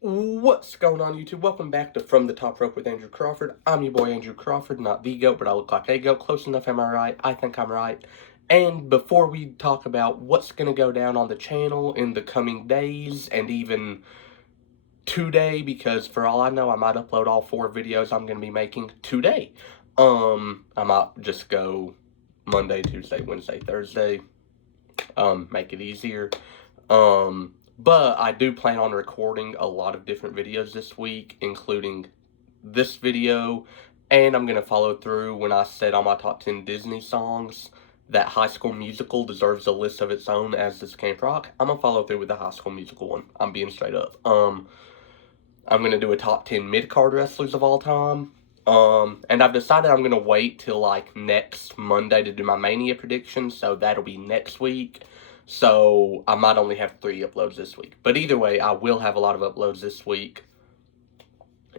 What's going on, YouTube? Welcome back to From the Top Rope with Andrew Crawford. I'm your boy Andrew Crawford, not the GOAT, but I look like a GOAT. Close enough, am I right? I think I'm right. And before we talk about what's going to go down on the channel in the coming days, and even today, because for all I know, I might upload all 4 videos I'm going to be making today. I might just go Monday, Tuesday, Wednesday, Thursday, make it easier. But I do plan on recording a lot of different videos this week, including this video, and I'm going to follow through when I said on my top 10 Disney songs that High School Musical deserves a list of its own, as does Camp Rock. I'm going to follow through with the High School Musical one. I'm being straight up. I'm going to do a top 10 mid-card wrestlers of all time. And I've decided I'm going to wait till, like, next Monday to do my Mania predictions, so that'll be next week. So I might only have 3 uploads this week. But either way, I will have a lot of uploads this week,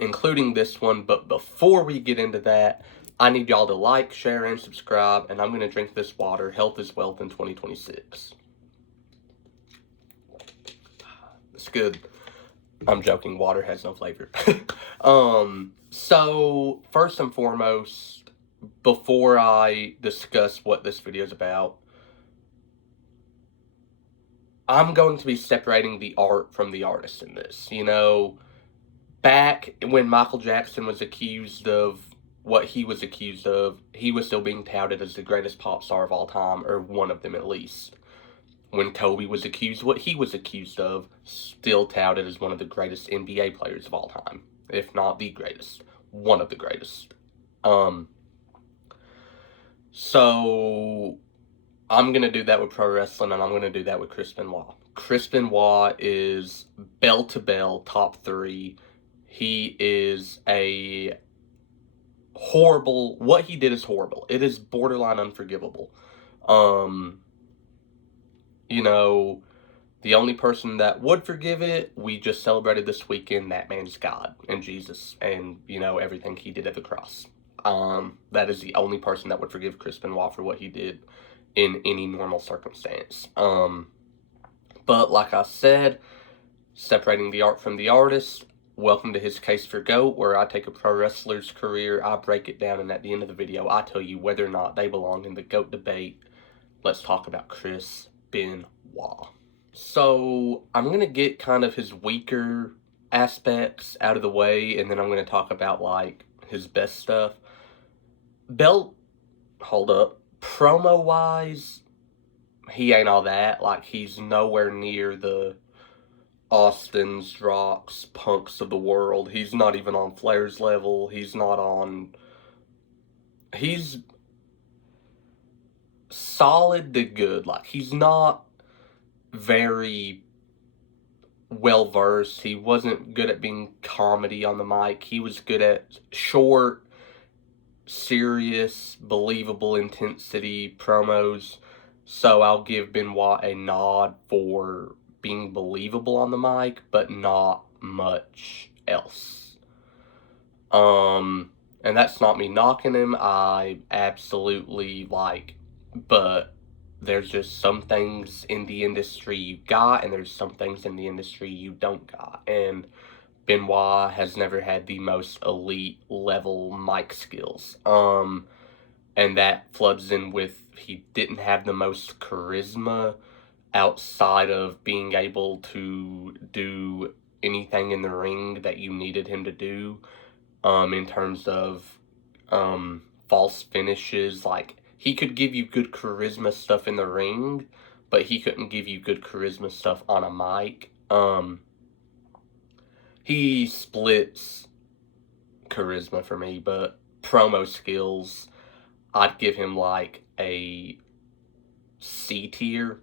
including this one. But before we get into that, I need y'all to like, share, and subscribe. And I'm going to drink this water. Health is wealth in 2026. It's good. I'm joking. Water has no flavor. So first and foremost, before I discuss what this video is about, I'm going to be separating the art from the artist in this. You know, back when Michael Jackson was accused of what he was accused of, he was still being touted as the greatest pop star of all time, or one of them at least. When Kobe was accused of what he was accused of, still touted as one of the greatest NBA players of all time. If not the greatest. One of the greatest. So I'm going to do that with pro wrestling, and I'm going to do that with Chris Benoit. Chris Benoit is bell to bell top 3. He is a horrible, what he did is horrible. It is borderline unforgivable. You know, the only person that would forgive it, we just celebrated this weekend. That man's God and Jesus and, you know, everything he did at the cross. That is the only person that would forgive Chris Benoit for what he did in any normal circumstance. But like I said, separating the art from the artist, welcome to his case for GOAT, where I take a pro wrestler's career, I break it down, and at the end of the video, I tell you whether or not they belong in the GOAT debate. Let's talk about Chris Benoit. So I'm going to get kind of his weaker aspects out of the way, and then I'm going to talk about, like, his best stuff. Hold up. Promo-wise, he ain't all that. Like, he's nowhere near the Austins, Rocks, Punks of the world. He's not even on Flair's level. He's solid to good. Like, he's not very well-versed. He wasn't good at being comedy on the mic. He was good at short, serious, believable intensity promos. So I'll give Benoit a nod for being believable on the mic, but not much else. And that's not me knocking him. I absolutely but there's just some things in the industry you got, and there's some things in the industry you don't got. And Benoit has never had the most elite level mic skills. And that floods in with he didn't have the most charisma outside of being able to do anything in the ring that you needed him to do, in terms of false finishes. Like, he could give you good charisma stuff in the ring, but he couldn't give you good charisma stuff on a mic. He splits charisma for me, but promo skills, I'd give him like a C tier.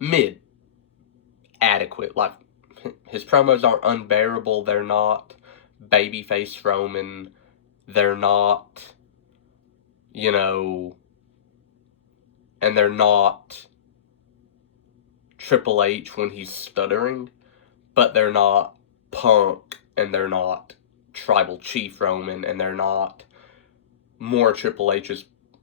Mid. Adequate. Like, his promos aren't unbearable. They're not babyface Roman. They're not, you know, and they're not Triple H when he's stuttering, but they're not Punk, and they're not Tribal Chief Roman, and they're not more Triple H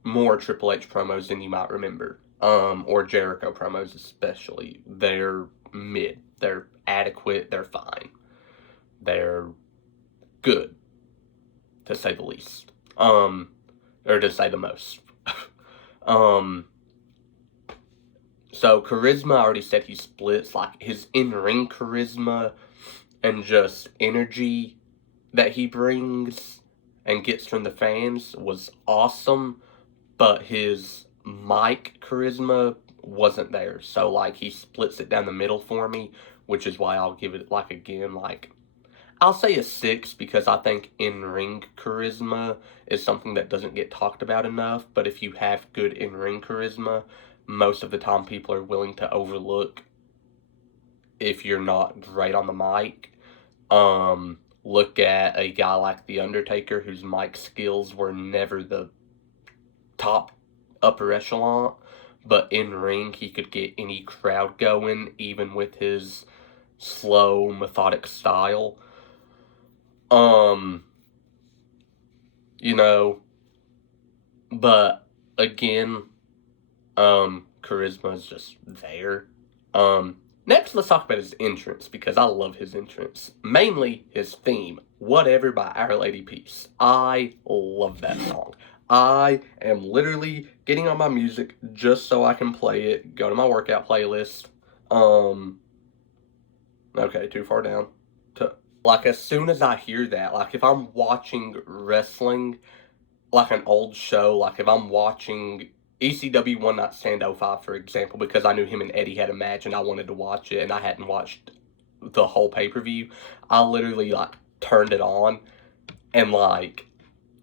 promos than you might remember, or Jericho promos especially. They're mid. They're adequate. They're fine. They're good, to say the least. Or to say the most. So charisma, I already said he splits. Like, his in-ring charisma and just energy that he brings and gets from the fans was awesome, but his mic charisma wasn't there. So, like, he splits it down the middle for me, which is why I'll give it, like, again, like, I'll say a 6, because I think in-ring charisma is something that doesn't get talked about enough, but if you have good in-ring charisma, most of the time people are willing to overlook if you're not great on the mic. Look at a guy like The Undertaker, whose mic skills were never the top upper echelon, but in ring he could get any crowd going, even with his slow, methodic style. You know, but again, charisma is just there. Next, let's talk about his entrance, because I love his entrance. Mainly his theme, Whatever by Our Lady Peace. I love that song. I am literally getting on my music just so I can play it. Go to my workout playlist. Okay, too far down. Like, as soon as I hear that, like, if I'm watching wrestling, like an old show, like if I'm watching ECW One Night Stand 05, for example, because I knew him and Eddie had a match and I wanted to watch it and I hadn't watched the whole pay-per-view, I literally, like, turned it on and, like,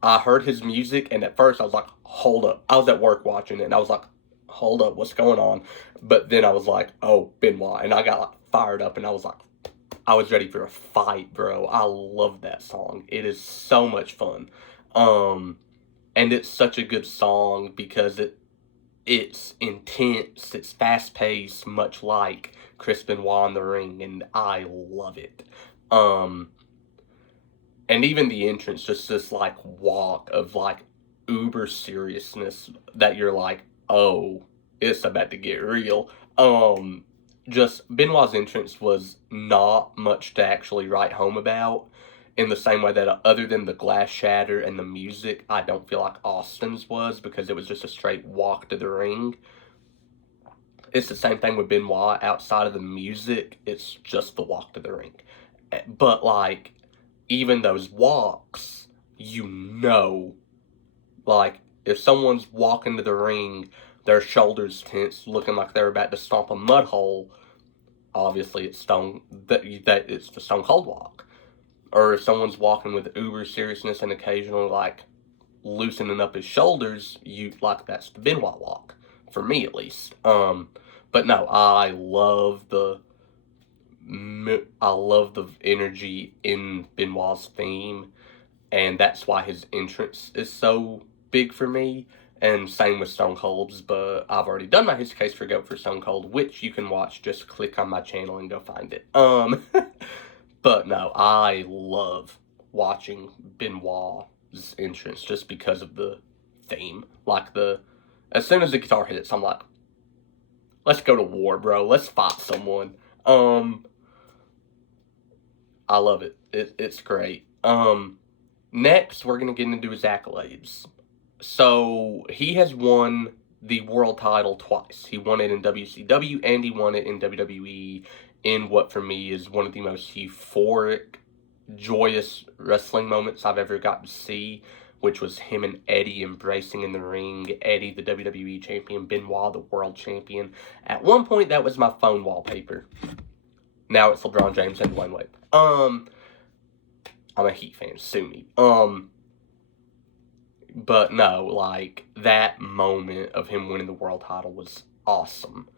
I heard his music, and at first I was like, hold up. I was at work watching it and I was like, hold up, what's going on? But then I was like, oh, Benoit, and I got, like, fired up and I was like, I was ready for a fight, bro. I love that song. It is so much fun. And it's such a good song because it's intense, it's fast-paced, much like Chris Benoit in the ring, and I love it. And even the entrance, just this, like, walk of, like, uber seriousness that you're like, oh, it's about to get real. Just Benoit's entrance was not much to actually write home about, in the same way that, other than the glass shatter and the music, I don't feel like Austin's was, because it was just a straight walk to the ring. It's the same thing with Benoit. Outside of the music, it's just the walk to the ring. But, like, even those walks, you know, like, if someone's walking to the ring, their shoulders tense, looking like they're about to stomp a mud hole, obviously it's it's the Stone Cold walk. Or if someone's walking with uber seriousness and occasionally, like, loosening up his shoulders, that's the Benoit walk, for me at least. But no, I love the energy in Benoit's theme, and that's why his entrance is so big for me. And same with Stone Cold's, but I've already done my His Case for Goat for Stone Cold, which you can watch. Just click on my channel and go find it. But no, I love watching Benoit's entrance just because of the theme. Like, as soon as the guitar hits, I'm like, let's go to war, bro. Let's fight someone. I love it. It's great. Next, we're going to get into his accolades. So, he has won the world title twice. He won it in WCW and he won it in WWE, in what for me is one of the most euphoric, joyous wrestling moments I've ever got to see, which was him and Eddie embracing in the ring. Eddie, the WWE champion, Benoit, the world champion. At one point, that was my phone wallpaper. Now it's LeBron James and Dwayne Wade. I'm a Heat fan, sue me. But no, like, that moment of him winning the world title was awesome.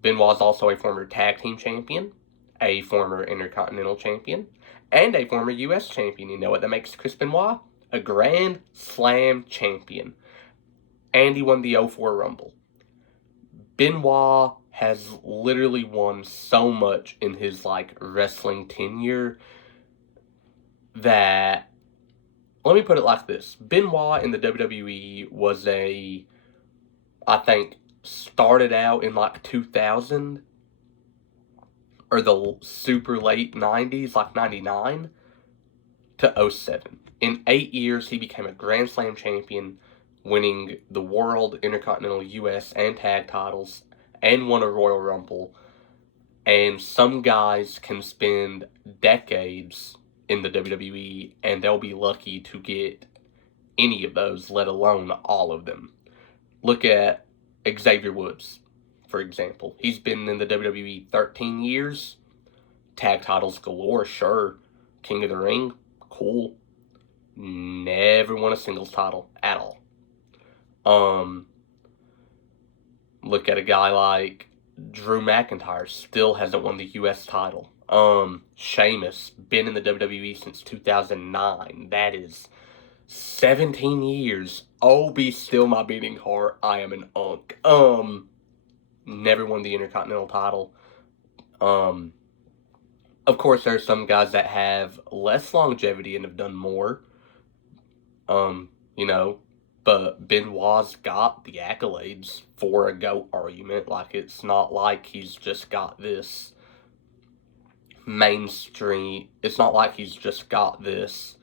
Benoit is also a former tag team champion, a former Intercontinental champion, and a former U.S. champion. You know what that makes Chris Benoit? A Grand Slam champion. And he won the 04 Rumble. Benoit has literally won so much in his, like, wrestling tenure that, let me put it like this. Benoit in the WWE was I think, started out in, like, 2000, or the super late 90s, like 99, to 07. In 8 years, he became a Grand Slam champion, winning the World, Intercontinental, US, and Tag titles, and won a Royal Rumble. And some guys can spend decades in the WWE, and they'll be lucky to get any of those, let alone all of them. Look at Xavier Woods, for example. He's been in the WWE 13 years. Tag titles galore, sure. King of the Ring, cool. Never won a singles title at all. Look at a guy like Drew McIntyre, still hasn't won the US title. Sheamus, been in the WWE since 2009. That is 17 years. Oh, be still my beating heart. I am an unk. Never won the Intercontinental title. Of course, there are some guys that have less longevity and have done more. But Benoit's got the accolades for a GOAT argument. Like, it's not like he's just got this mainstream. It's not like he's just got this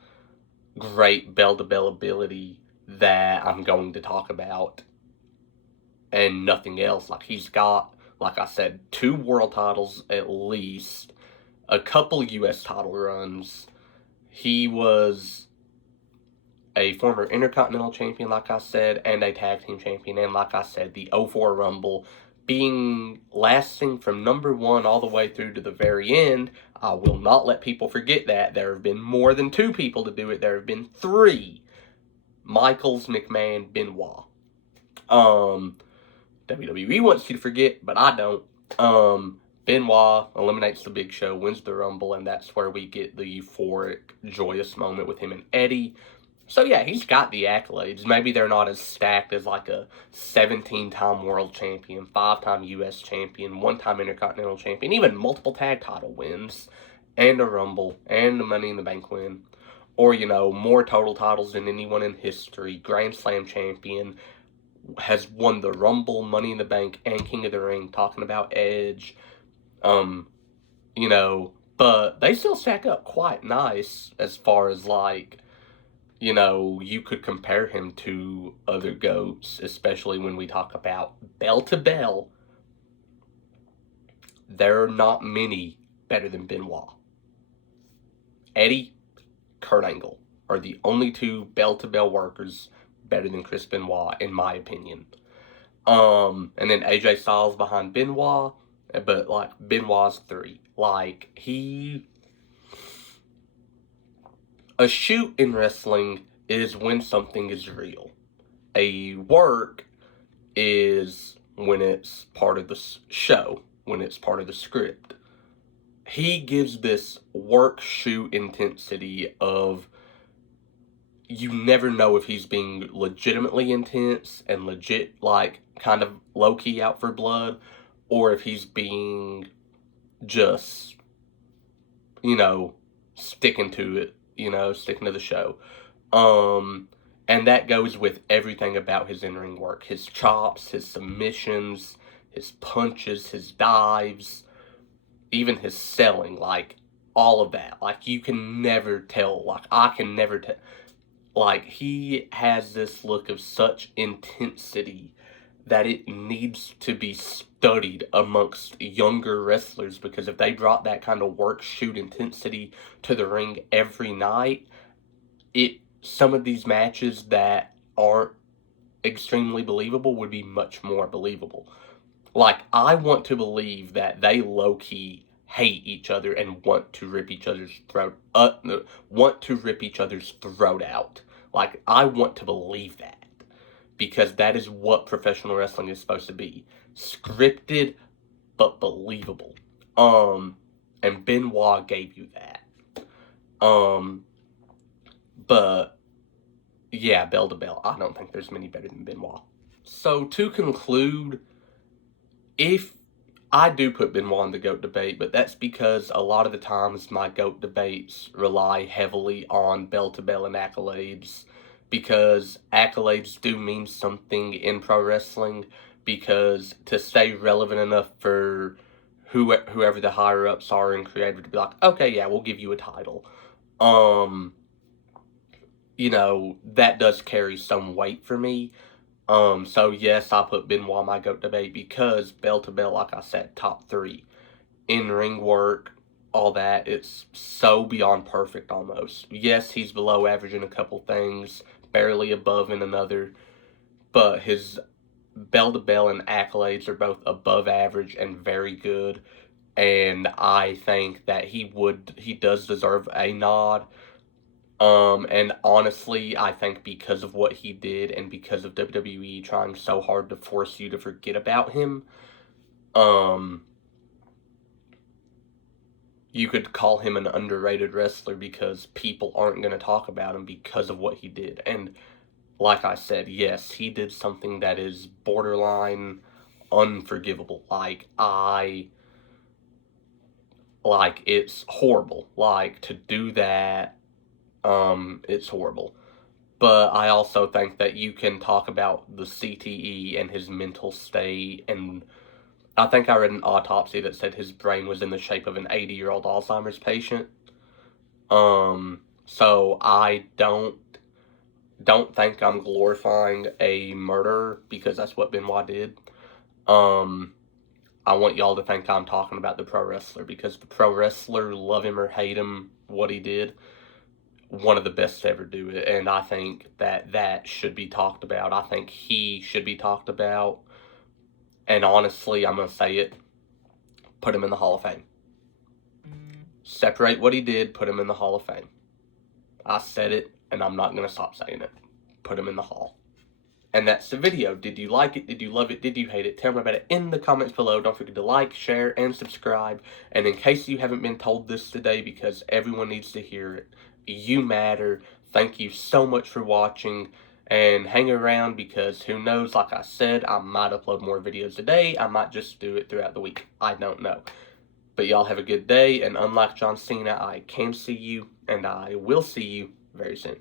great bell-to-bell ability that I'm going to talk about and nothing else. Like, he's got, like I said, 2 world titles at least, a couple US title runs. He was a former Intercontinental champion, like I said, and a tag team champion, and like I said, the 04 Rumble, lasting from number 1 all the way through to the very end. I will not let people forget that. There have been more than 2 people to do it. There have been 3. Michaels, McMahon, Benoit. WWE wants you to forget, but I don't. Benoit eliminates the Big Show, wins the Rumble, and that's where we get the euphoric, joyous moment with him and Eddie. So yeah, he's got the accolades. Maybe they're not as stacked as like a 17-time world champion, 5-time US champion, 1-time Intercontinental champion, even multiple tag title wins, and a Rumble, and a Money in the Bank win. Or, more total titles than anyone in history, Grand Slam champion, has won the Rumble, Money in the Bank, and King of the Ring, talking about Edge. But they still stack up quite nice as far as like, you could compare him to other GOATs, especially when we talk about bell to bell. There are not many better than Benoit. Eddie, Kurt Angle are the only 2 bell to bell workers better than Chris Benoit, in my opinion. And then AJ Styles behind Benoit, but like Benoit's 3. Like, a shoot in wrestling is when something is real. A work is when it's part of the show, when it's part of the script. He gives this work shoot intensity of, you never know if he's being legitimately intense and legit, like, kind of low-key out for blood, or if he's being just, sticking to it, sticking to the show. And that goes with everything about his in-ring work. His chops, his submissions, his punches, his dives, even his selling, like, all of that. Like, you can never tell. Like, I can never tell. Like, he has this look of such intensity that it needs to be studied amongst younger wrestlers, because if they brought that kind of work shoot intensity to the ring every night, some of these matches that aren't extremely believable would be much more believable. Like, I want to believe that they low-key hate each other and want to rip each other's throat out. Like, I want to believe that, because that is what professional wrestling is supposed to be. Scripted, but believable. And Benoit gave you that. But, yeah, bell to bell, I don't think there's many better than Benoit. So, to conclude, if I do put Benoit in the GOAT debate, but that's because a lot of the times my GOAT debates rely heavily on bell-to-bell and accolades, because accolades do mean something in pro wrestling, because to stay relevant enough for whoever the higher ups are in creative to be like, okay, yeah, we'll give you a title. You know, that does carry some weight for me. So yes, I put Benoit my GOAT debate because bell to bell, like I said, top 3. In-ring work, all that, it's so beyond perfect almost. Yes, he's below average in a couple things, barely above in another, but his bell to bell and accolades are both above average and very good. And I think that he does deserve a nod. And honestly, I think because of what he did and because of WWE trying so hard to force you to forget about him, you could call him an underrated wrestler because people aren't going to talk about him because of what he did. And like I said, yes, he did something that is borderline unforgivable. It's horrible. Like, to do that, it's horrible. But I also think that you can talk about the CTE and his mental state, and I think I read an autopsy that said his brain was in the shape of an 80-year-old Alzheimer's patient. So I don't think I'm glorifying a murderer because that's what Benoit did. I want y'all to think I'm talking about the pro wrestler because the pro wrestler, love him or hate him, what he did, one of the best to ever do it, and I think that should be talked about. I think he should be talked about, and honestly, I'm going to say it, put him in the Hall of Fame. Separate what he did, put him in the Hall of Fame. I said it, and I'm not going to stop saying it. Put him in the Hall. And that's the video. Did you like it? Did you love it? Did you hate it? Tell me about it in the comments below. Don't forget to like, share, and subscribe. And in case you haven't been told this today, because everyone needs to hear it, you matter. Thank you so much for watching. And hang around because who knows, like I said, I might upload more videos today. I might just do it throughout the week. I don't know. But y'all have a good day. And unlike John Cena, I can see you. And I will see you very soon.